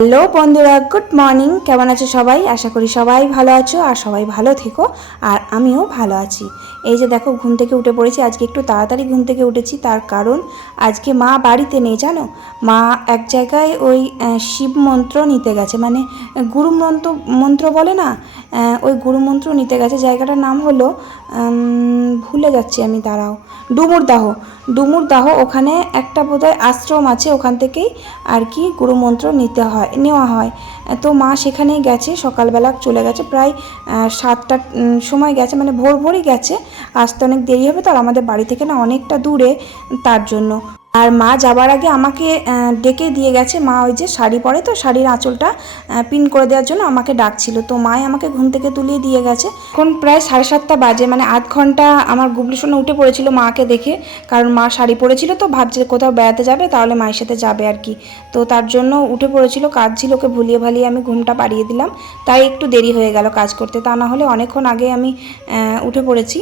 Hello বন্ধুরা, good morning. কেমন আছো সবাই? আশা করি সবাই ভালো আছো আর সবাই ভালো থেকো। আর আমিও ভালো আছি। এই যে দেখো, ঘুম থেকে উঠে পড়েছি। আজকে একটু তাড়াতাড়ি ঘুম থেকে উঠেছি। তার কারণ আজকে মা বাড়িতে নেই, জানো? মা এক জায়গায় ওই শিব মন্ত্র নিতে গেছে। মানে গুরু মন্ত্র মন্ত্র বলে না? ওই গুরু মন্ত্র নিতে গেছে। জায়গাটার নাম হলো ভুলে যাচ্ছি আমি, দাঁড়াও। ডুমুরদাহ ডুমুরদাহ ওখানে একটা বোধহয় আশ্রম আছে, ওখান থেকেই আর কি গুরুমন্ত্র নিতে হয়, নেওয়া হয়। তো মা সেখানেই গেছে, সকালবেলা চলে গেছে, প্রায় সাতটার সময় গেছে মানে ভোর ভোরই গেছে। আসতে অনেক দেরি হবে, তো আর আমাদের বাড়ি থেকে না অনেকটা দূরে, তার জন্য। আর মা যাবার আগে আমাকে ডেকে দিয়ে গেছে। মা ওই যে শাড়ি পরে তো, শাড়ির আঁচলটা পিন করে দেওয়ার জন্য আমাকে ডাকছিল। তো মাই আমাকে ঘুম থেকে তুলিয়ে দিয়ে গেছে। এখন প্রায় সাড়ে সাতটা বাজে মানে আধ ঘণ্টা আমার গুবলু উঠে পড়েছিল মাকে দেখে। কারণ মা শাড়ি পরেছিল তো, ভাবছে কোথাও বেড়াতে যাবে, তাহলে মায়ের সাথে যাবে আর কি। তো তার জন্য উঠে পড়েছিল কাজ ছিল ওকে ভুলিয়ে ভালিয়ে আমি ঘুমটা পাড়িয়ে দিলাম। তাই একটু দেরি হয়ে গেল কাজ করতে। তা না হলে অনেকক্ষণ আগে আমি উঠে পড়েছি।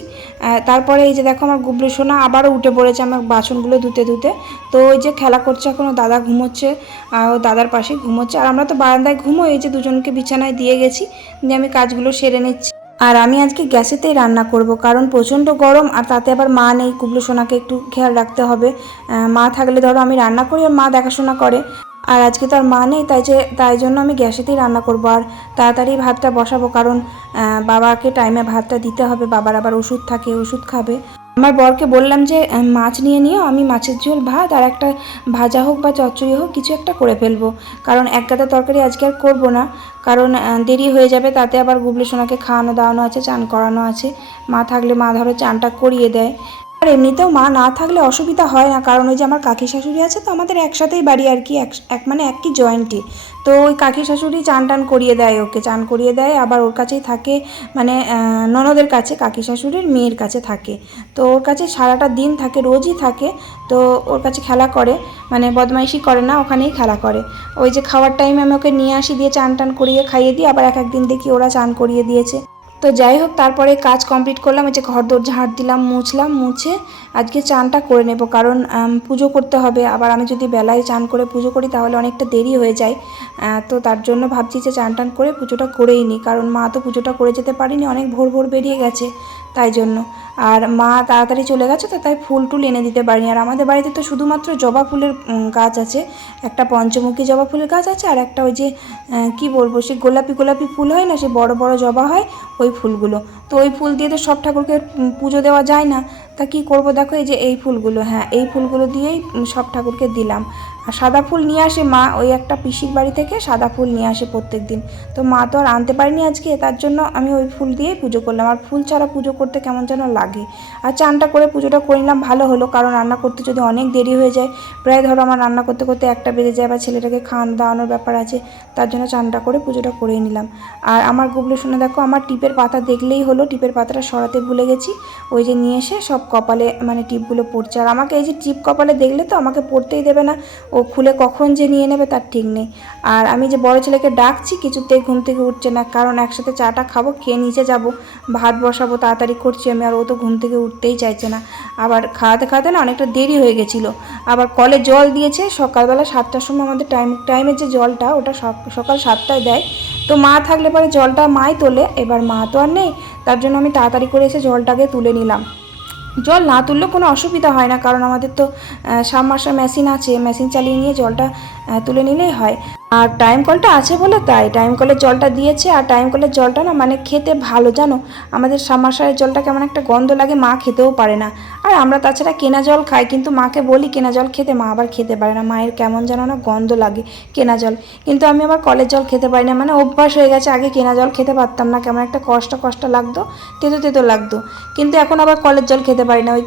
তারপরে এই যে দেখো আমার গুবলু সোনা আবারও উঠে পড়েছে আমার বাসনগুলো ধুতে ধুতে। তো ওই যে খেলা করছে এখনও দাদা ঘুমোচ্ছে, আর ও দাদার পাশে ঘুমোচ্ছে। আর আমরা তো বারান্দায় ঘুমো এই যে দুজনকে বিছানায় দিয়ে গেছি, দিয়ে আমি কাজগুলো সেরে নিচ্ছি। আর আমি আজকে গ্যাসেতেই রান্না করব, কারণ প্রচণ্ড গরম, আর তাতে আবার মা নেই কুবলু সোনাকে একটু খেয়াল রাখতে হবে। মা থাকলে ধরো আমি রান্না করি, আর মা দেখাশোনা করে। আর আজকে তো আর মা নেই, তাই যে, তাই জন্য আমি গ্যাসেতেই রান্না করব, আর তাড়াতাড়ি ভাতটা বসাবো, কারণ বাবাকে টাইমে ভাতটা দিতে হবে, বাবার আবার ওষুধ থাকে, ওষুধ খাবে। আমার বরকে বললাম যে মাছ নিয়ে নিও, আমি মাছের ঝোল, ভাত আর একটা ভাজা হোক বা চচ্চড়ি হোক, কিছু একটা করে ফেলব। কারণ এক গাদা তরকারি আজকে আর করব না। কারণ দেরি হয়ে যাবে, তাতে আবার গুবলি সোনাকে খাওয়ানো দাওয়ানো আছে, চান করানো আছে। মা থাকলে মা ধরো চানটা করিয়ে দেয়। আর এমনিতেও মা না থাকলে অসুবিধা হয় না, কারণ ওই যে আমার কাকি শাশুড়ি আছে তো, আমাদের একসাথেই বাড়ি আর কি এক মানে একই জয়েন্টই। তো ওই কাকি শাশুড়ি চান টান করিয়ে দেয় ওকে, চান করিয়ে দেয়। আবার ওর কাছেই থাকে মানে ননদের কাছে, কাকি শাশুড়ির মেয়ের কাছে থাকে। তো ওর কাছে সারাটা দিন থাকে, রোজই থাকে। তো ওর কাছে খেলা করে মানে বদমাইশি করে না, ওখানেই খেলা করে। ওই যে খাওয়ার টাইমে আমি ওকে নিয়ে আসি, দিয়ে চান টান করিয়ে খাইয়ে দিই। আবার এক একদিন দেখি ওরা চান করিয়ে দিয়েছে। তো যাই হোক, তারপরে কাজ কমপ্লিট করলাম যে ঘর দোর ঝাড় দিলাম, মুছলাম, মুছে আজকে চানটা করে নেব। কারণ পুজো করতে হবে। আবার আমি যদি বেলায় চান করে পুজো করি, তাহলে অনেকটা দেরি হয়ে যায়। তো তার জন্য ভাবছি যে চান টান করে পুজোটা করেই নিই কারণ মা তো পুজোটা করে যেতে পারিনি, অনেক ভোর ভোর বেরিয়ে গেছে। তাই জন্য। আর মা তাড়াতাড়ি চলে গেছে তো তাই ফুল টুল এনে দিতে পারিনি। আর আমাদের বাড়িতে তো শুধুমাত্র জবা ফুলের গাছ আছে। একটা পঞ্চমুখী জবা ফুলের গাছ আছে আর একটা ওই যে কি বলব, সে গোলাপি গোলাপি ফুল হয় না, সে বড় বড় জবা হয়, ওই ফুলগুলো। তো ওই ফুল দিয়ে তো সব ঠাকুরকে পুজো দেওয়া যায় না। তা কি করব? দেখো, এই যে এই ফুলগুলো হ্যাঁ এই ফুলগুলো দিয়েই সব ঠাকুরকে দিলাম। আর সাদা ফুল নিয়ে আসে মা, ওই একটা পিসির বাড়ি থেকে সাদা ফুল নিয়ে আসে প্রত্যেক দিন তো মা তো আর আনতে পারিনি আজকে, তার জন্য আমি ওই ফুল দিয়েই পুজো করলাম। আর ফুল ছাড়া পুজো করতে কেমন যেন লাগে। আর চানটা করে পুজোটা করে নিলাম, ভালো হলো, কারণ রান্না করতে যদি অনেক দেরি হয়ে যায়, প্রায় ধরো আমার রান্না করতে করতে একটা বেজে যায় বা ছেলেটাকে খাওয়ানো দাওয়ানোর ব্যাপার আছে, তার জন্য চানটা করে পুজোটা করে নিলাম। আর আমার গুবলু শুনে, দেখো, আমার টিপের পাতা দেখলেই হলো, টিপের পাতাটা সরাতে ভুলে গেছি। ওই যে নিয়ে এসে সব কপালে মানে টিপগুলো পড়ছে। আর আমাকে এই যে টিপ কপালে দেখলে তো আমাকে পড়তেই দেবে না। ও খুলে কখন যে নিয়ে নেবে তার ঠিক নেই। আর আমি যে বড় ছেলেকে ডাকছি কিছুতেই ঘুম থেকে উঠছে না। কারণ একসাথে চাটা খাব, খেয়ে নিচে যাব, ভাত বসাবো, তাড়াতাড়ি করছি আমি। আর ও তো ঘুম থেকে উঠতেই চাইছে না। আবার খাওয়াতে খাওয়াতে না অনেকটা দেরি হয়ে গেছিল। আবার কলে জল দিয়েছে। সকালবেলা সাতটার সময় আমাদের টাইম, টাইমের যে জলটা, ওটা সক- সকাল সাতটায় দেয়। তো মা থাকলে পরে জলটা মাই তোলে। এবার মা তো আর নেই। তার জন্য আমি তাড়াতাড়ি করে এসে জলটাকে তুলে নিলাম। জল না তুললেও কোনো অসুবিধা হয় না, কারণ আমাদের তো সাবমার্সার মেশিন আছে, মেশিন চালিয়ে নিয়ে জলটা তুলে নিলেই হয়। আর টাইম কলটা আছে বলে তাই টাইম কলের জলটা দিয়েছে আর টাইম কলের জলটা না মানে খেতে ভালো, জানো? আমাদের সাবমার্সারের জলটা কেমন একটা গন্ধ লাগে, মা খেতেও পারে না। আর আমরা তাছাড়া কেনা জল খাই, কিন্তু মাকে বলি কেনা জল খেতে, মা আবার খেতে পারে না। মায়ের কেমন যেন না গন্ধ লাগে কেনা জল। কিন্তু আমি আবার কলের জল খেতে পারি না মানে অভ্যাস হয়ে গেছে, আগে কেনা জল খেতে পারতাম না, কেমন একটা কষ্ট কষ্ট লাগতো, তেতো তেতো লাগতো। কিন্তু এখন আবার কলের জল খেতে পারি না, ওই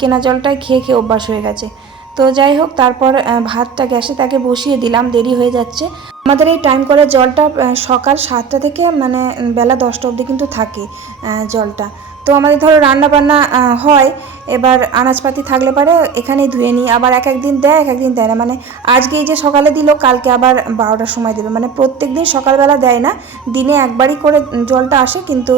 কেনা জলটাই খেয়ে খেয়ে অভ্যাস হয়ে গেছে। তো যাই হোক, তারপর ভাতটা গ্যাসে তাকে বসিয়ে দিলাম, দেরি হয়ে যাচ্ছে। আমাদের এই টাইম করে জলটা সকাল সাতটা থেকে মানে বেলা দশটা অবধি কিন্তু থাকে জলটা। তো আমাদের ধরো রান্না বান্না হয় এবার আনাজপাতি থাকলে পারে, এখানেই ধুয়ে নিই। আবার এক একদিন দেয়, এক একদিন দেয় না। মানে আজকে এই যে সকালে দিল, কালকে আবার বারোটার সময় দেবে মানে প্রত্যেক দিন সকালবেলা দেয় না। দিনে একবারই করে জলটা আসে, কিন্তু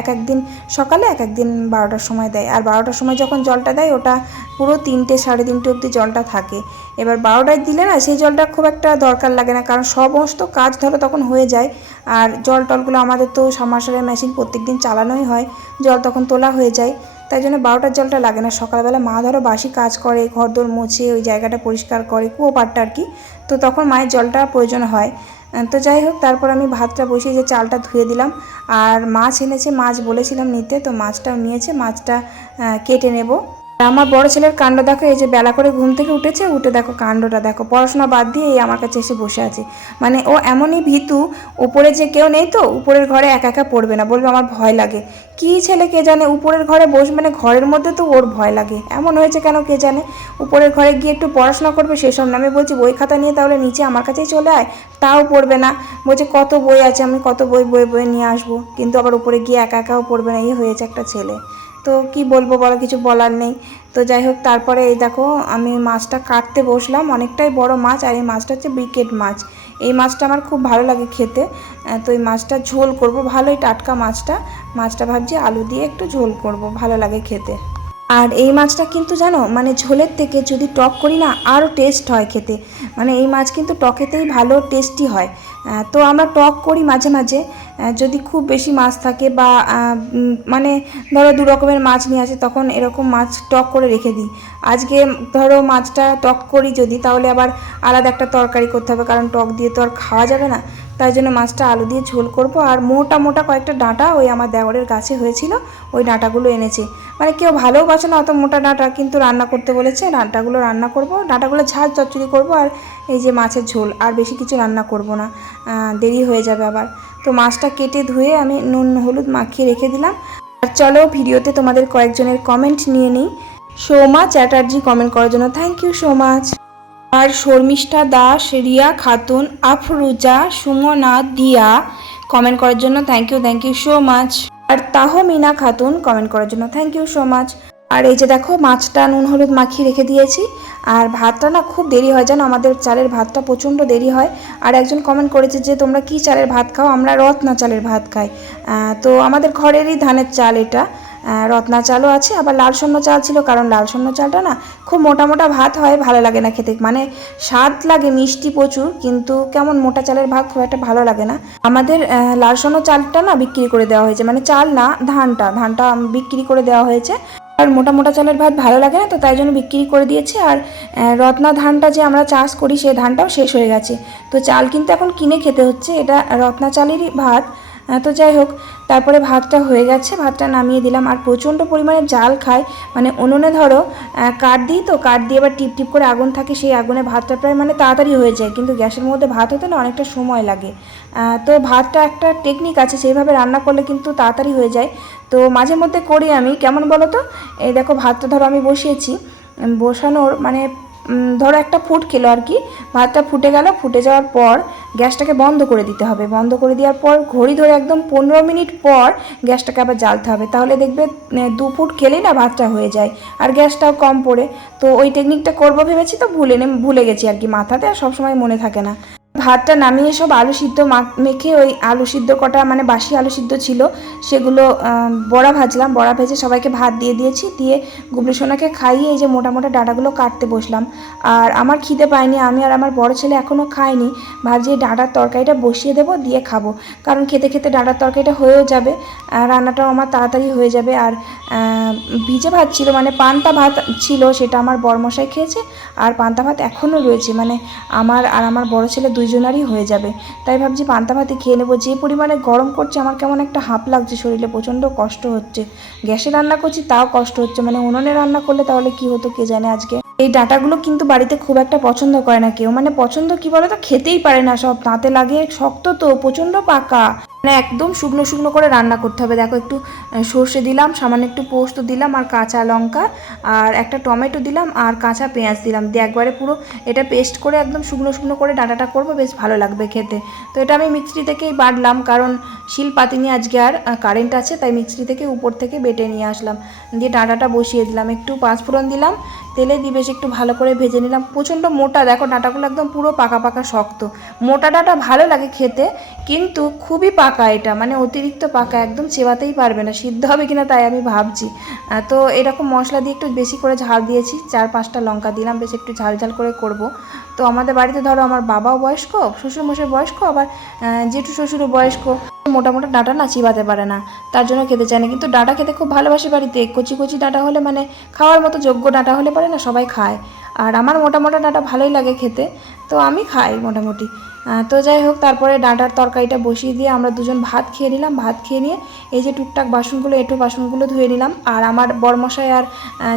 এক একদিন সকালে এক একদিন বারোটার সময় দেয়। আর বারোটার সময় যখন জলটা দেয়, ওটা পুরো তিনটে সাড়ে তিনটে অবধি জলটা থাকে। এবার বারোটায় দিলে না, সেই জলটা খুব একটা দরকার লাগে না, কারণ সমস্ত কাজ ধরো তখন হয়ে যায়। আর জল টলগুলো আমাদের তো সাবমার্শালের মেশিন প্রত্যেক দিন চালানোই হয়। জল তখন তোলা হয়ে যায়। তাই জন্য বারোটার জলটা লাগে না। সকালবেলা মা ধরো বাসি কাজ করে ঘর দোর মুছে, ওই জায়গাটা পরিষ্কার করে, কুয়ো পাটটা আর কি। তো তখন মায়ের জলটা প্রয়োজন হয়। তো যাই হোক, তারপর আমি ভাতটা বসিয়ে যে চালটা ধুয়ে দিলাম। আর মাছ এনেছে, মাছ বলেছিলাম নিতে, তো মাছটাও নিয়েছে, মাছটা কেটে নেব। আমার বড় ছেলের কাণ্ড দেখো, এই যে বেলা করে ঘুম থেকে উঠেছে, উঠে দেখো কাণ্ডটা দেখো। পড়াশোনা বাদ দিয়ে এই আমার কাছে এসে বসে আছে। মানে ও এমনই ভীতু, উপরে যে কেউ নেই তো, উপরের ঘরে একা একা পড়বে না, বলবে আমার ভয় লাগে। কি ছেলে কে জানে, উপরের ঘরে বসবে মানে ঘরের মধ্যে তো ওর ভয় লাগে। এমন হয়েছে কেন কে জানে? উপরের ঘরে গিয়ে একটু পড়াশোনা করবে, সেসব না। আমি বলছি, বই খাতা নিয়ে তাহলে নিচে আমার কাছেই চলে আয়, তাও পড়বে না। বলছে, কত বই আছে? আমি কত বই বই বই নিয়ে আসব। কিন্তু আবার উপরে গিয়ে একা একাও পড়বে না, এই হয়েছে একটা ছেলে। তো কি বলব বলো, কিছু বলার নেই। তো যাই হোক, তারপরে এই দেখো, আমি মাছটা কাটতে বসলাম। অনেকটাই বড় মাছ, আর এই মাছটা হচ্ছে ব্রিকেট মাছ। এই মাছটা আমার খুব ভালো লাগে খেতে। তো এই মাছটা ঝোল করব। ভালোই টাটকা মাছটা। মাছটা ভাবছি আলু দিয়ে একটু ঝোল করব। ভালো লাগে খেতে। আর এই মাছটা কিন্তু জানো মানে ঝোলের থেকে যদি টক করি না, আরও টেস্ট হয় খেতে। মানে এই মাছ কিন্তু টকেতেই ভালো, টেস্টি হয়। তো আমরা টক করি মাঝে মাঝে যদি খুব বেশি মাছ থাকে বা মানে ধরো দু রকমের মাছ নিয়ে আসে, তখন এরকম মাছ টক করে রেখে দিই। আজকে ধরো মাছটা টক করি যদি, তাহলে আবার আলাদা একটা তরকারি করতে হবে, কারণ টক দিয়ে তো আর খাওয়া যাবে না। তাই জন্য মাছটা আলু দিয়ে ঝোল করব। আর মোটা মোটা কয়েকটা ডাঁটা ওই আমার দেওরের গাছে হয়েছিল, ওই ডাঁটাগুলো এনেছে। মানে কেউ ভালোবাসে না অত মোটা ডাঁটা, কিন্তু রান্না করতে বলেছে, ডাঁটাগুলো রান্না করব। ডাঁটাগুলো ঝাল চচ্চড়ি করব আর এই যে মাছের ঝোল, আর বেশি কিছু রান্না করব না। দেরি হয়ে যাবে আবার। তো মাছটা কেটে ধুয়ে আমি নুন, হলুদ মাখিয়ে রেখে দিলাম। আর চলো ভিডিওতে তোমাদের কয়েকজনের কমেন্ট নিয়ে নিই। সৌমা চ্যাটার্জি কমেন্ট করার জন্য থ্যাংক ইউ সো মাচ আর শর্মিষ্ঠা দাস রিয়া খাতুন, আফরুজা, সুমনা, দিয়া কমেন্ট করার জন্য thank you thank you so much R Tahmina Khatun comment করার জন্য থ্যাংক ইউ সো মাচ আর এই যে দেখো, মাছটা নুন, হলুদ মাখিয়ে রেখে দিয়েছি। আর ভাতটা না খুব দেরি হয়, জানো? আমাদের চালের ভাতটা প্রচণ্ড দেরি হয়। আর একজন কমেন্ট করেছে যে, তোমরা কি চালের ভাত খাও? আমরা রত্না চালের ভাত খাই। তো আমাদের ঘরেরই ধানের চাল এটা। রত্না চালও আছে, আবার লাল সন্ন চাল ছিল, কারণ লাল সন্ন চালটা না খুব মোটা মোটা ভাত হয়, ভালো লাগে না খেতে। মানে স্বাদ লাগে, মিষ্টি প্রচুর, কিন্তু কেমন মোটা চালের ভাত খুব একটা ভালো লাগে না। আমাদের লাল সন্ন চালটা না বিক্রি করে দেওয়া হয়েছে মানে চাল না, ধানটা ধানটা বিক্রি করে দেওয়া হয়েছে। আর মোটা মোটা চালের ভাত ভালো লাগে না, তো তাই জন্য বিক্রি করে দিয়েছে। আর রত্না ধানটা যে আমরা চাষ করি সেই ধানটাও শেষ হয়ে গেছে। তো চাল কিন্তু এখন কিনে খেতে হচ্ছে, এটা রত্না চালেরই ভাত। তো যাই হোক, তারপরে ভাতটা হয়ে গেছে। ভাতটা নামিয়ে দিলাম। আর প্রচণ্ড পরিমাণে জাল খায়। মানে উনুনে ধরো কাঠ দিই তো, কাঠ দিয়ে এবার টিপ টিপ করে আগুন থাকে, সেই আগুনে ভাতটা প্রায় মানে তাড়াতাড়ি হয়ে যায়। কিন্তু গ্যাসের মধ্যে ভাত হতে না অনেকটা সময় লাগে। তো ভাতটা একটা টেকনিক আছে, সেইভাবে রান্না করলে কিন্তু তাড়াতাড়ি হয়ে যায়। তো মাঝে মধ্যে করি আমি। কেমন বলো তো? এই দেখো, ভাতটা ধরো আমি বসিয়েছি। বসানোর মানে ধরো একটা ফুট খেলো আর কি, ভাতটা ফুটে গেল, ফুটে যাওয়ার পর গ্যাসটাকে বন্ধ করে দিতে হবে। বন্ধ করে দেওয়ার পর ঘড়ি ধরে একদম পনেরো মিনিট পর গ্যাসটাকে আবার জ্বালতে হবে। তাহলে দেখবে দু ফুট খেলেই না ভাতটা হয়ে যায়, আর গ্যাসটাও কম পড়ে। তো ওই টেকনিকটা করব ভেবেছি তো ভুলে ভুলে গেছি আর কি মাথাতে, আর সবসময় মনে থাকে না। ভাতটা নামিয়ে সব আলু সিদ্ধ মেখে ওই আলু সিদ্ধ কটা মানে বাসি আলু সিদ্ধ ছিল, সেগুলো বড়া ভাজলাম। বড়া ভেজে সবাইকে ভাত দিয়ে দিয়েছি, দিয়ে গুবলু সোনাকে খাইয়ে এই যে মোটা মোটা ডাঁটাগুলো কাটতে বসলাম। আর আমার খিদে পায়নি, আমি আর আমার বড় ছেলে এখনও খাইনি। এই ডাঁটার তরকারিটা বসিয়ে দেবো, দিয়ে খাব। কারণ খেতে খেতে ডাঁটার তরকারিটা হয়েও যাবে রান্নাটাও আমার তাড়াতাড়ি হয়ে যাবে। আর ভিজে ভাত ছিল মানে পান্তা ভাত ছিল, সেটা আমার বরমশাই খেয়েছে, আর পান্তা ভাত এখনও রয়েছে। মানে আমার আর আমার বড় ছেলে দুইজনারই হয়ে যাবে। তাই ভাবছি পান্তা ভাতি খেয়ে নেব। যে পরিমাণে গরম করছে, আমার কেমন একটা হাঁপ লাগছে শরীরে, প্রচণ্ড কষ্ট হচ্ছে। গ্যাসে রান্না করছি, তাও কষ্ট হচ্ছে। মানে উনুনে রান্না করলে তাহলে কি হতো কে জানে আজকে? এই ডাটাগুলো কিন্তু বাড়িতে খুব একটা পছন্দ করে না কেউ। মানে পছন্দ কি বলো তো খেতেই পারে না সব। দাঁতে লাগে, শক্ত তো, প্রচণ্ড পাকা। মানে একদম শুকনো শুকনো করে রান্না করতে হবে। দেখো একটু সর্ষে দিলাম, সামান্য একটু পোস্ত দিলাম আর কাঁচা লঙ্কা আর একটা টমেটো দিলাম আর কাঁচা পেঁয়াজ দিলাম। দিয়ে একবারে পুরো এটা পেস্ট করে একদম শুকনো শুকনো করে ডাঁটাটা করব, বেশ ভালো লাগবে খেতে। তো এটা আমি মিক্সি থেকেই বাটলাম কারণ শিল পাতিনি আজকে আর কারেন্ট আছে, তাই মিক্সি থেকে উপর থেকে বেটে নিয়ে আসলাম। দিয়ে ডাঁটাটা বসিয়ে দিলাম, একটু পাঁচফোড়ন দিলাম, তেলে দিয়ে বেশ একটু ভালো করে ভেজে নিলাম। প্রচণ্ড মোটা, দেখো ডাঁটাগুলো একদম পুরো পাকা পাকা শক্ত। মোটা ডাঁটা ভালো লাগে খেতে, কিন্তু খুবই পাকা এটা মানে অতিরিক্ত পাকা, একদম চেবাতেই পারবে না, সিদ্ধ হবে কিনা তাই আমি ভাবছি। তো এরকম মশলা দিয়ে একটু বেশি করে ঝাল দিয়েছি, চার পাঁচটা লঙ্কা দিলাম, বেশ একটু ঝাল ঝাল করে করব। তো আমাদের বাড়িতে ধরো আমার বাবাও বয়স্ক, শ্বশুরমশাই বয়স্ক, আবার জেঠু শ্বশুরও বয়স্ক, মোটা মোটা ডাঁটা না চিবাতে পারে না, তার জন্য খেতে চায় না। কিন্তু ডাঁটা খেতে খুব ভালোবাসি বাড়িতে, কচি কচি ডাঁটা হলে মানে খাওয়ার মতো যোগ্য ডাঁটা হলে পারে না, সবাই খায়। আর আমার মোটা মোটা ডাঁটা ভালোই লাগে খেতে, তো আমি খাই মোটামুটি। তো যাই হোক, তারপরে ডাঁটার তরকারিটা বসিয়ে দিয়ে আমরা দুজন ভাত খেয়ে নিলাম। ভাত খেয়ে নিয়ে এই যে টুকটাক বাসনগুলো, এঁটো বাসনগুলো ধুয়ে নিলাম। আর আমার বরমশাই আর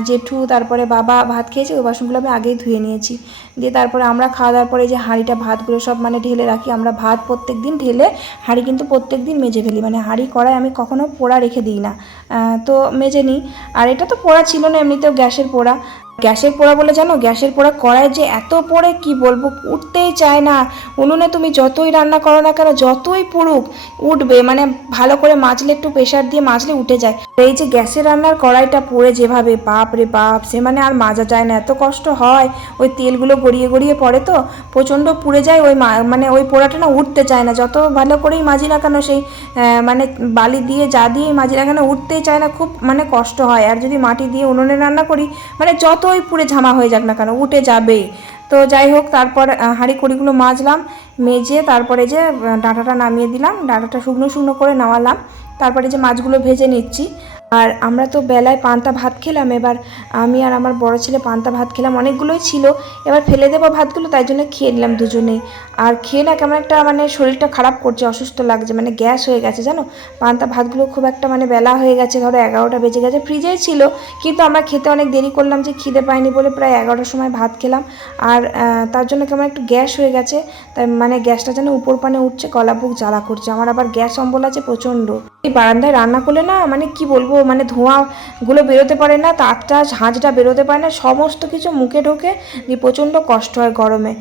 জেঠু, তারপরে বাবা ভাত খেয়েছে, ওই বাসনগুলো আমি আগেই ধুয়ে নিয়েছি। দিয়ে তারপরে আমরা খাওয়া দাওয়ার পরে যে হাঁড়িটা, ভাতগুলো সব মানে ঢেলে রাখি। আমরা ভাত প্রত্যেক দিন ঢেলে হাঁড়ি কিন্তু প্রত্যেক দিন মেজে ফেলি। মানে হাঁড়ি কড়াই আমি কখনো পোড়া রেখে দিই না। তো মেজে নিই। আর এটা তো পোড়া ছিল না, এমনিতেও গ্যাসের পোড়া। গ্যাসের পোড়া বলে জানো? গ্যাসের পোড়া কড়াই যে এত পড়ে, কি বলব? উঠতেই চায় না। উনুনে তুমি যতই রান্না করো না কেন, যতই পুড়ুক, উঠবে। মানে ভালো করে মাজলে একটু প্রেশার দিয়ে মাজলে উঠে যায়। এই যে গ্যাসের রান্নার কড়াইটা পড়ে যেভাবে, বাপ রে বাপ, সে মানে আর মাজা যায় না। এত কষ্ট হয়। ওই তেলগুলো গড়িয়ে গড়িয়ে পড়ে তো, প্রচণ্ড পুড়ে যায় ওই মানে ওই পোড়াটা না উঠতে চায় না। যত ভালো করেই মাজি না কেন, সেই মানে বালি দিয়ে, যা দিয়ে মাজি না কেন, উঠতেই চায় না। খুব মানে কষ্ট হয়। আর যদি মাটি দিয়ে উনুনে রান্না করি মানে যতই পুরে ঝামা হয়ে যাক না কেন, উঠে যাবেই। তো যাই হোক, তারপর হাঁড়ি কড়িগুলো মাজলাম, মেজে তারপরে যে ডাঁটাটা নামিয়ে দিলাম, ডাঁটাটা শুকনো শুকনো করে নামালাম। তারপরে যে মাছগুলো ভেজে নিচ্ছি আর আমরা তো বেলায় পান্তা ভাত খেলাম, এবার আমি আর আমার বড় ছেলে পান্তা ভাত খেলাম, অনেকগুলোই ছিল। এবার ফেলে দেবো ভাতগুলো, তাই জন্য খেয়ে নিলাম দুজনেই। আর খেয়ে না কেমন একটা মানে শরীরটা খারাপ করছে, অসুস্থ লাগছে মানে গ্যাস হয়ে গেছে, জানো? পান্তা ভাতগুলো খুব একটা মানে বেলা হয়ে গেছে, ধরো এগারোটা বেজে গেছে, ফ্রিজেই ছিল। কিন্তু আমরা খেতে অনেক দেরি করলাম যে খিদে পাইনি বলে প্রায় এগারোটার সময় ভাত খেলাম। আর তার জন্য কেমন একটু গ্যাস হয়ে গেছে, তাই মানে গ্যাসটা যেন উপর পানে উঠছে গলা বুক জ্বালা করছে। আমার আবার গ্যাস অম্বল আছে প্রচণ্ড। এই বারান্দায় রান্না করলে না মানে কি বলব মানে ধোঁয়াগুলো বেরোতে পারে না তারটা ঝাঁঝটা বেরোতে পারে না, সমস্ত কিছু মুখে ঢোকে দিয়ে প্রচণ্ড কষ্ট হয় গরমে।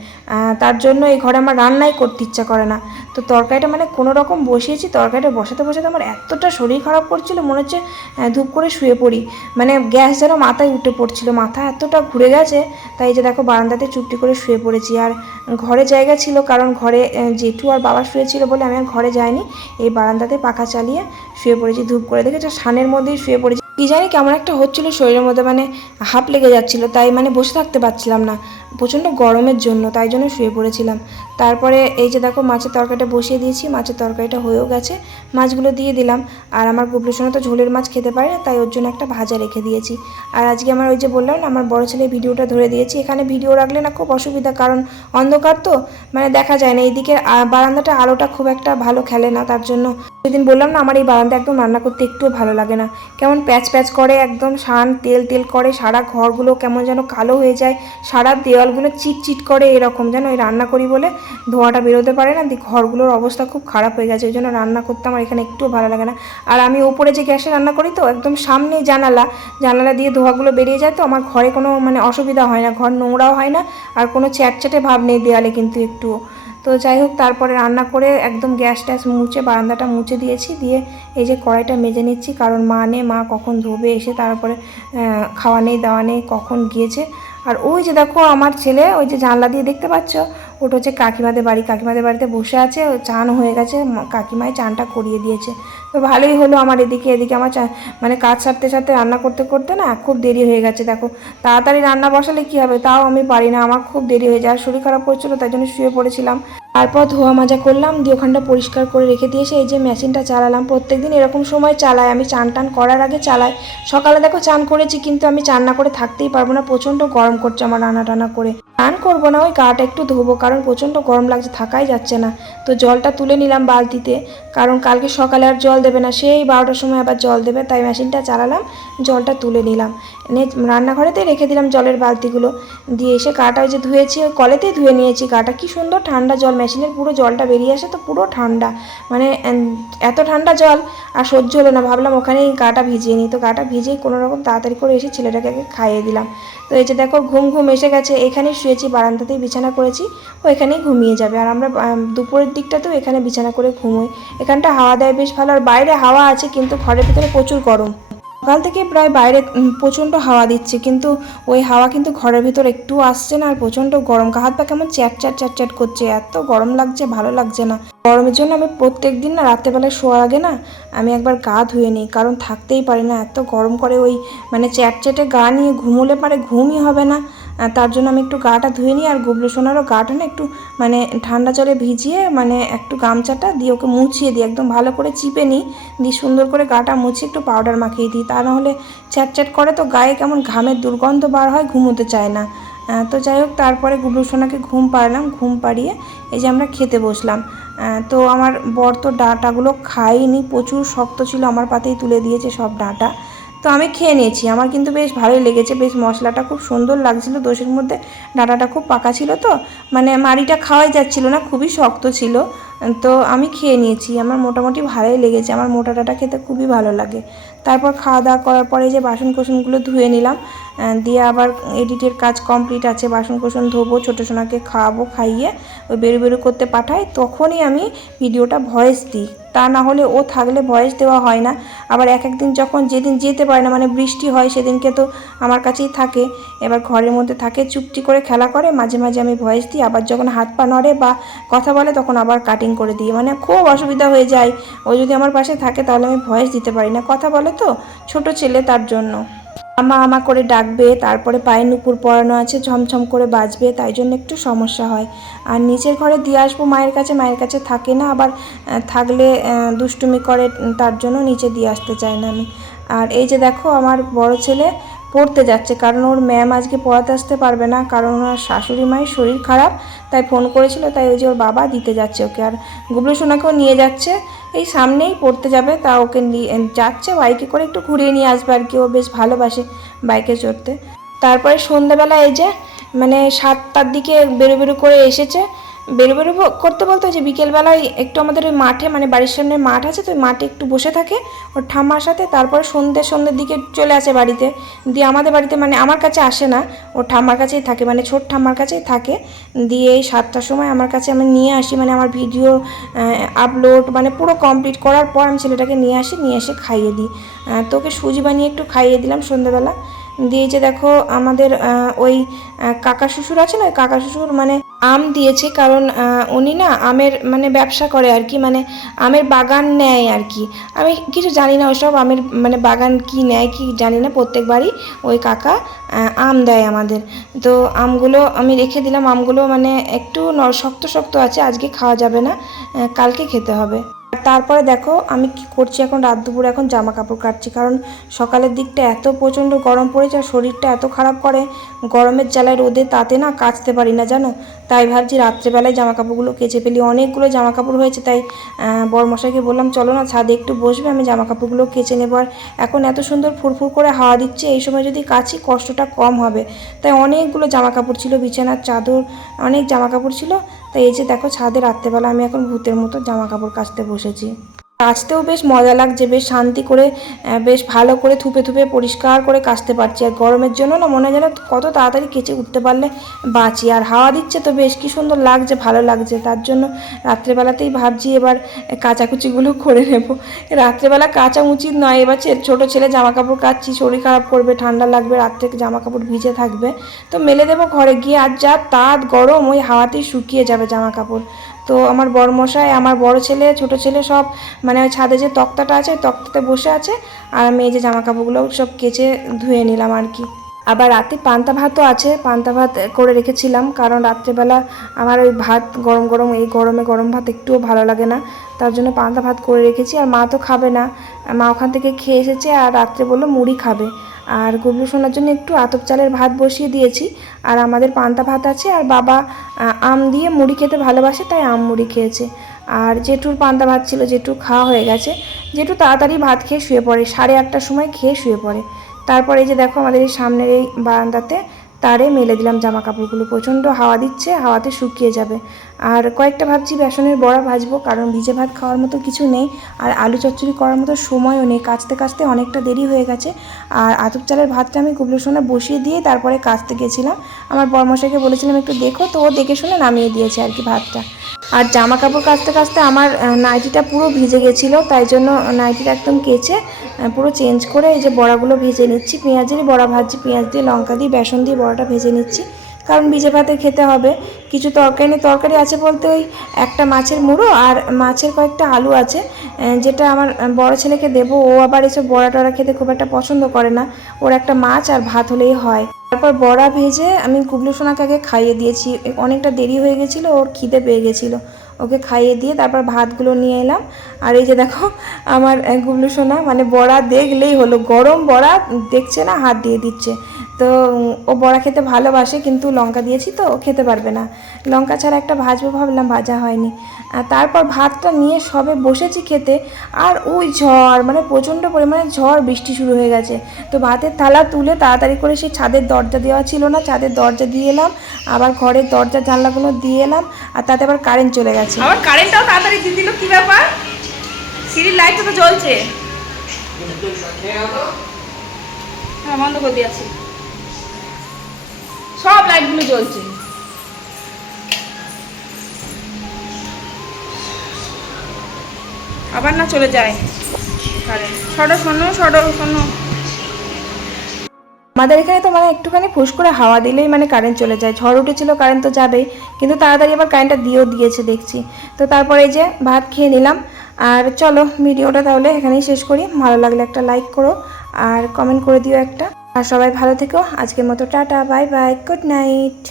তার জন্য এই ঘরে আমার রান্নাই করতে ইচ্ছা করে না। তো তরকারিটা মানে কোনো রকম বসিয়েছি, তরকারিটা বসাতে বসাতে আমার এতটা শরীর খারাপ করছিল, মনে হচ্ছে ধূপ করে শুয়ে পড়ি। মানে গ্যাস যেন মাথায় উঠে পড়ছিল, মাথা এতটা ঘুরে গেছে, তাই যে দেখো বারান্দাতে চুপটি করে শুয়ে পড়েছি। আর ঘরে জায়গা ছিল, কারণ ঘরে জেঠু আর বাবা শুয়েছিল বলে আমি আর ঘরে যাইনি। এই বারান্দাতে পাখা চালিয়ে শুয়ে পড়েছি, ধূপ করে দেখেছি? সানের মধ্যেই শুয়ে পড়েছি। কি জানি কেমন একটা হচ্ছিল শরীরের মধ্যে মানে হাঁপ লেগে যাচ্ছিল, তাই মানে বসে থাকতে পারছিলাম না। প্রচণ্ড গরমের জন্য, তাই জন্য শুয়ে পড়েছিলাম। তারপরে এই যে দেখো মাছের তরকারিটা বসিয়ে দিয়েছি, মাছের তরকারিটা হয়েও গেছে, মাছগুলো দিয়ে দিলাম। আর আমার গুবলুসোনা তো ঝোলের মাছ খেতে পারে না, তাই ওর জন্য একটা ভাজা রেখে দিয়েছি। আর আজকে আমার ওই যে বললাম না, আমার বড় ছেলে ভিডিওটা ধরে দিয়েছি, এখানে ভিডিও রাখলে না খুব অসুবিধা, কারণ অন্ধকার তো মানে দেখা যায় না এইদিকে বারান্দাটা আলোটা খুব একটা ভালো খেলে না, তার জন্য। সেদিন বললাম না, আমার এই বারান্দা একদম রান্না করতে একটুও ভালো লাগে না, কেমন প্যাচ প্যাচ করে, একদম সান তেল তেল করে, সারা ঘরগুলো কেমন যেন কালো হয়ে যায়, সারা দেওয়ালগুলো চিটচিট করে এরকম যেন ওই রান্না করি বলে ধোঁয়াটা বেরোতে পারে না দিয়ে ঘরগুলোর অবস্থা খুব খারাপ হয়ে গেছে ওই জন্য রান্না করতে আমার এখানে একটুও ভালো লাগে না। আর আমি ওপরে যে গ্যাসে রান্না করি তো, একদম সামনেই জানালা জানালা দিয়ে ধোঁয়াগুলো বেরিয়ে যায় তো, আমার ঘরে কোনো মানে অসুবিধা হয় না, ঘর নোংরাও হয় না, আর কোনো চ্যাটচ্যাটে ভাব নেই দেওয়ালে কিন্তু একটুও তো যাই হোক, তারপরে রান্না করে একদম গ্যাস ট্যাস মুছে বারান্দাটা মুছে দিয়েছি। দিয়ে এই যে কড়াইটা মেজে নিচ্ছি, কারণ মা নেই, মা কখন ধোবে, এসে তারপরে খাওয়া নেই, দাওয়া নেই, কখন গিয়েছে। আর ওই যে দেখো, আমার ছেলে ওই যে জানলা দিয়ে দেখতে পাচ্ছ? ওটা হচ্ছে কাকিমাদের বাড়ি। কাকিমাদের বাড়িতে বসে আছে চান হয়ে গেছে কাকিমায় চানটা করিয়ে দিয়েছে। তো ভালোই হলো আমার এদিকে এদিকে আমার মানে কাজ সারতে সারতে রান্না করতে করতে না খুব দেরি হয়ে গেছে, দেখো। তাড়াতাড়ি রান্না বসালে কি হবে? তাও আমি পারি না, আমার খুব দেরি হয়ে যায় শরীর খারাপ করছিল, তাই জন্য শুয়ে পড়েছিলাম। তারপর ধোয়া মাজা করলাম, দিয়ে ওখানটা পরিষ্কার করে রেখে দিয়ে এসে এই যে মেশিনটা চালালাম, প্রত্যেকদিন এরকম সময় চালাই, আমি চান টান করার আগে চালাই। সকালে দেখো চান করেছি, কিন্তু আমি চান না করে থাকতেই পারব না, প্রচণ্ড গরম করছে আমার রান্না টান্না করে। চান করব না, ওই গাটা একটু ধোবো, কারণ প্রচণ্ড গরম লাগছে, থাকাই যাচ্ছে না। তো জলটা তুলে নিলাম বালতিতে, কারণ কালকে সকালে আর জল দেবে না। সেই বারোটার সময় আবার জল দেবে। তাই মেশিনটা চালালাম, জলটা তুলে নিলাম। এনে রান্নাঘরেতেই রেখে দিলাম জলের বালতিগুলো। দিয়ে এসে গাটা ওই যে ধুয়েছি, ওই কলেতেই ধুয়ে নিয়েছি গাটা কি সুন্দর ঠান্ডা জল, মেশিনের পুরো জলটা বেরিয়ে আসে তো পুরো ঠান্ডা। মানে এত ঠান্ডা জল আর সহ্য হলো না। ভাবলাম ওখানেই গাটা ভিজিয়ে নিই। তো গাটা ভিজিয়ে কোনো রকম তাড়াতাড়ি করে এসে ছেলেটাকে আগে খাইয়ে দিলাম। তো এই যে দেখো, ঘুম ঘুম এসে গেছে। এখানেই শুয়েছি, বারান্দাতেই বিছানা করেছি। ও এখানেই ঘুমিয়ে যাবে। আর আমরা দুপুরের দিকটাতেও এখানে বিছানা করে ঘুমোই। এখানটা হাওয়া দেয় বেশ ভালো। আর বাইরে হাওয়া আছে, কিন্তু ঘরের ভিতরে প্রচুর গরম। সকাল থেকে প্রায় বাইরে প্রচণ্ড হাওয়া দিচ্ছে, কিন্তু ওই হাওয়া কিন্তু ঘরের ভিতর একটু আসছে না, আর প্রচণ্ড গরম। গা হাত পা কেমন চ্যাট চ্যাট চ্যাট চ্যাট করছে, এত গরম লাগছে, ভালো লাগছে না। গরমের জন্য আমি প্রত্যেক দিন না রাত্রেবেলায় শোয়ার আগে না, আমি একবার গা ধুয়ে নিই, কারণ থাকতেই পারি না, এত গরম করে ওই মানে চ্যাট চ্যাটে গা নিয়ে ঘুমোলে পারে, ঘুমই হবে না। তার জন্য আমি একটু গাটা ধুয়ে নিই আর গুবলু সোনারও গাটা না একটু মানে ঠান্ডা জলে ভিজিয়ে মানে একটু গামছাটা দিয়ে ওকে মুছিয়ে দিই, একদম ভালো করে চিপে নিই, দিয়ে সুন্দর করে গাটা মুছিয়ে একটু পাউডার মাখিয়ে দিই। তা না হলে চ্যাট চ্যাট করে তো গায়ে কেমন ঘামের দুর্গন্ধ বার হয়, ঘুমোতে চায় না। তো যাই হোক, তারপরে গুবলু সোনাকে ঘুম পাড়লাম, ঘুম পাড়িয়ে এই যে আমরা খেতে বসলাম। তো আমার বর তো ডাঁটাগুলো খাইনি প্রচুর শক্ত ছিল, আমার পাতেই তুলে দিয়েছে সব ডাঁটা। তো আমি খেয়ে নিয়েছি। আমার কিন্তু বেশ ভালোই লেগেছে, বেশ মশলাটা খুব সুন্দর লাগছিল, দোষের মধ্যে ডাঁটাটা খুব পাকা ছিল তো মানে মাড়িটা খাওয়াই যাচ্ছিল না, খুবই শক্ত ছিল। তো আমি খেয়ে নিয়েছি, আমার মোটামুটি ভালোই লেগেছে, আমার মোটা ডাঁটা খেতে খুবই ভালো লাগে। তারপর খাওয়া দাওয়া করার পরে যে বাসন কোসনগুলো ধুয়ে নিলাম দিয়ে আবার এডিটের কাজ কমপ্লিট আছে বাসন কোসন ধোবো, ছোটো সোনাকে খাওয়াবো, খাইয়ে ওই বেরু বেরু করতে পাঠাই, তখনই আমি ভিডিওটা ভয়েস দিই। তা না হলে ও থাকলে ভয়েস দেওয়া হয় না। আবার এক একদিন যখন যেদিন যেতে পারে না মানে বৃষ্টি হয়, সেদিনকে তো আমার কাছেই থাকে। এবার ঘরের মধ্যে থাকে, চুপটি করে খেলা করে, মাঝে মাঝে আমি ভয়েস দিই, আবার যখন হাত পা নড়ে বা কথা বলে, তখন আবার কাটিং করে দিই। মানে খুব অসুবিধা হয়ে যায়। ও যদি আমার পাশে থাকে, তাহলে আমি ভয়েস দিতে পারি না। কথা বলে তো ছোট ছেলে তার জন্য। আমা আমা করে ডাকবে, তারপরে পায়ে নুপুর পড়ানো আছে, ঝমঝম করে বাজবে, তাই জন্য একটু সমস্যা হয়। আর নিচের ঘরে দিয়ে আসব, মায়ের কাছে মায়ের কাছে থাকে না, আবার থাকলে দুষ্টুমি করে তার জন্য নিচে দিয়ে আসতে চায় না আমি। আর এই যে দেখো, আমার বড় ছেলে পড়তে যাচ্ছে। কারণ ওর ম্যাম আজকে পড়াতে আসতে পারবে না, কারণ ওনার শাশুড়ি মায়ের শরীর খারাপ, তাই ফোন করেছিল, তাই ওই যে ওর বাবা দিতে যাচ্ছে ওকে। আর গুবলু সোনাকেও নিয়ে যাচ্ছে, এই সামনেই পড়তে যাবে, তা ওকে নিয়ে যাচ্ছে, বাইকে করে একটু ঘুরিয়ে নিয়ে আসবে আর কি, ও বেশ ভালোবাসে বাইকে চড়তে। তারপরে সন্ধ্যাবেলা এই যে মানে সাতটার দিকে বেরো বেরো করে এসেছে বেরো করতে বলতে যে বিকেলবেলায় একটু আমাদের ওই মাঠে মানে বাড়ির সামনে মাঠ আছে তো, ওই মাঠে একটু বসে থাকে। ওর ঠাম্মার সাথে, তারপরে সন্ধ্যে, সন্ধ্যের দিকে চলে আসে বাড়িতে। দিয়ে আমাদের বাড়িতে মানে আমার কাছে আসে না, ওর ঠাম্মার কাছেই থাকে মানে ছোট ঠাম্মার কাছেই থাকে। দিয়ে এই সাতটার সময় আমার কাছে আমি নিয়ে আসি মানে আমার ভিডিও আপলোড মানে পুরো কমপ্লিট করার পর আমি ছেলেটাকে নিয়ে আসি, নিয়ে এসে খাইয়ে দিই। তোকে সুজি বানিয়ে একটু খাইয়ে দিলাম সন্ধ্যেবেলা। দিয়ে যে দেখো, আমাদের ওই কাকা শ্বশুর আছে না, ওই কাকা শ্বশুর মানে আম দিয়েছে, কারণ উনি না আমের মানে ব্যবসা করে আর কি মানে আমের বাগান নেয় আর কি আমি কিছু জানি না ওসব আমের মানে বাগান কি নেয় কি জানি না, প্রত্যেকবারই ওই কাকা আম দেয় আমাদের। তো আমগুলো আমি রেখে দিলাম, আমগুলো মানে একটু শক্ত শক্ত আছে, আজকে খাওয়া যাবে না কালকে খেতে হবে। তারপরে দেখো, আমি কি করছি, এখন রাত দুপুরে এখন জামা কাপড় কাটছি, কারণ সকালের দিকটা এত প্রচণ্ড গরম পড়েছে আর শরীরটা এত খারাপ করে, গরমের জ্বালায় রোদে তাতে না কাচতে পারি না, জানো? তাই ভাবছি রাত্রেবেলায় জামা কাপড়গুলো কেচে ফেলি। অনেকগুলো জামা কাপড় হয়েছে, তাই বরমশাইকে বললাম, চলো না, ছাদে একটু বসবে, আমি জামা কাপড়গুলো কেচে নেব। আর এখন এত সুন্দর ফুরফুর করে হাওয়া দিচ্ছে, এই সময় যদি কাছি কষ্টটা কম হবে। তাই অনেকগুলো জামা কাপড় ছিল, বিছানার চাদর, অনেক জামা কাপড় ছিল। তাই এই যে দেখো, ছাদে রাত্রেবেলা আমি এখন ভূতের মতো জামা কাপড় কাচতে বসেছি। কাচতেও বেশ মজা লাগছে, বেশ শান্তি করে বেশ ভালো করে থুপে থুপে পরিষ্কার করে কাচতে পারছি। আর গরমের জন্য না মনে হয় যেন কত তাড়াতাড়ি কেচে উঠতে পারলে বাঁচি। আর হাওয়া দিচ্ছে তো বেশ, কি সুন্দর লাগছে, ভালো লাগছে। তার জন্য রাত্রেবেলাতেই ভাবছি এবার কাচাকুচিগুলো করে নেব। রাত্রেবেলা কাচা উচিত নয়, এবার ছোটো ছেলে জামা কাপড় কাচ্ছি, শরীর খারাপ করবে, ঠান্ডা লাগবে, রাত্রে জামা কাপড় ভিজে থাকবে। তো মেলে দেবো ঘরে গিয়ে, আর যা তাঁত গরম ওই হাওয়াতেই শুকিয়ে যাবে জামা কাপড় তো আমার বড় মশাই আমার বড় ছেলে, ছোট ছেলে সব মানে ওই ছাদে যে তক্তাটা আছে, ওই তক্তাতে বসে আছে, আর আমি এই যে জামা কাপড়গুলো সব কেচে ধুয়ে নিলাম আর কি। আবার রাতে পান্তা ভাতও আছে, পান্তা ভাত করে রেখেছিলাম, কারণ রাত্রেবেলা আমার ওই ভাত গরম গরম, এই গরমে গরম ভাত একটুও ভালো লাগে না, তার জন্য পান্তা ভাত করে রেখেছি, আর মা তো খাবে না। মা ওখান থেকে খেয়ে এসেছে, আর রাত্রে বলল মুড়ি খাবে। আর গুবলু সোনার জন্য একটু আতপ চালের ভাত বসিয়ে দিয়েছি, আর আমাদের পান্তা ভাত আছে, আর বাবা আম দিয়ে মুড়ি খেতে ভালোবাসে, তাই আম মুড়ি খেয়েছে। আর জেঠুর পান্তা ভাত ছিল জেঠু খাওয়া হয়ে গেছে। জেঠু তাড়াতাড়ি ভাত খেয়ে শুয়ে পড়ে, সাড়ে আটটার সময় খেয়ে শুয়ে পড়ে। তারপরে এই যে দেখো আমাদের এই সামনের এই বারান্দাতে তারে মেলে দিলাম জামা কাপড়গুলো প্রচণ্ড হাওয়া দিচ্ছে, হাওয়াতে শুকিয়ে যাবে। আর কয়েকটা ভাবছি বেসনের বড়া ভাজবো, কারণ ভিজে ভাত খাওয়ার মতো কিছু নেই, আর আলু চচ্চড়ি করার মতো সময়ও নেই, কাচতে কাচতে অনেকটা দেরি হয়ে গেছে। আর আতপ চালের ভাতটা আমি গুবলু সোনা বসিয়ে দিয়ে তারপরে কাচতে গেছিলাম। আমার বর্মশাইকে বলেছিলাম, একটু দেখো। তো ও দেখে শুনে নামিয়ে দিয়েছে আর কি ভাতটা। আর জামা কাপড় কাচতে কাচতে আমার নাইটিটা পুরো ভিজে গেছিল, তাই জন্য নাইটিটা একদম কেচে পুরো চেঞ্জ করে এই যে বড়াগুলো ভেজে নিচ্ছি, পেঁয়াজেরই বড়া ভাজছি, পেঁয়াজ দিয়ে, লঙ্কা দিয়ে, বেসন দিয়ে বড়াটা ভেজে নিচ্ছি। কারণ ভিজে ভাতে খেতে হবে। কিছু তরকারি নেই তরকারি আছে বলতে ওই একটা মাছের মুড়ো আর মাছের কয়েকটা আলু আছে যেটা আমার বড় ছেলেকে দেবো। ও আবার এসব বড়া টড়া খেতে খুব একটা পছন্দ করে না। ওর একটা মাছ আর ভাত হলেই হয়। তারপর বড়া ভেজে আমি গুবলু সোনাকে আগে খাইয়ে দিয়েছি। অনেকটা দেরি হয়ে গেছিল, ওর খিদে পেয়ে গেছিল। ওকে খাইয়ে দিয়ে তারপর ভাতগুলো নিয়ে এলাম। আর এই যে দেখো, আমার গুবলু সোনা মানে বড়া দেখলেই হলো। গরম বড়া দেখছে না, হাত দিয়ে দিচ্ছে। তো ও বড়া খেতে ভালোবাসে কিন্তু লঙ্কা দিয়েছি তো ও খেতে পারবে না। লঙ্কা ছাড়া একটা ভাজবো ভাবলাম ভাজা হয়নি। আর তারপর ভাতটা নিয়ে সবে বসেছি খেতে আর ওই ঝড় মানে প্রচণ্ড পরিমাণে ঝড় বৃষ্টি শুরু হয়ে গেছে। তো ভাতের থালা তুলে তাড়াতাড়ি করে সেই ছাদের দরজা দেওয়া ছিল না ছাদের দরজা দিয়ে এলাম আবার ঘরের দরজা জানলাগুলো দিয়ে এলাম আর তাতে আবার কারেন্ট চলে গেছে। আবার কারেন্টটাও তাড়াতাড়ি দিয়ে দিল কি ব্যাপার? সিঁড়ির লাইটটা তো জ্বলছে। হ্যাঁ বন্ধ করে দিয়েছি। সব লাইটগুলো জ্বলছে। আবার না চলে যায়। সরো শোনো সরো শোনো আমাদের এখানে তো মানে একটুখানি ফুস করে হাওয়া দিলেই মানে কারেন্ট চলে যায়। ঝড় উঠেছিল কারেন্ট তো যাবেই। কিন্তু তাড়াতাড়ি আবার কারেন্টটা দিয়েও দিয়েছে, দেখছি। তো তারপরে এই যে ভাত খেয়ে নিলাম। আর চলো, ভিডিওটা তাহলে এখানেই শেষ করি। ভালো লাগলে একটা লাইক করো। আর কমেন্ট করে দিও একটা। আর সবাই ভালো থেকো। আজকের মতো tata bye bye good night.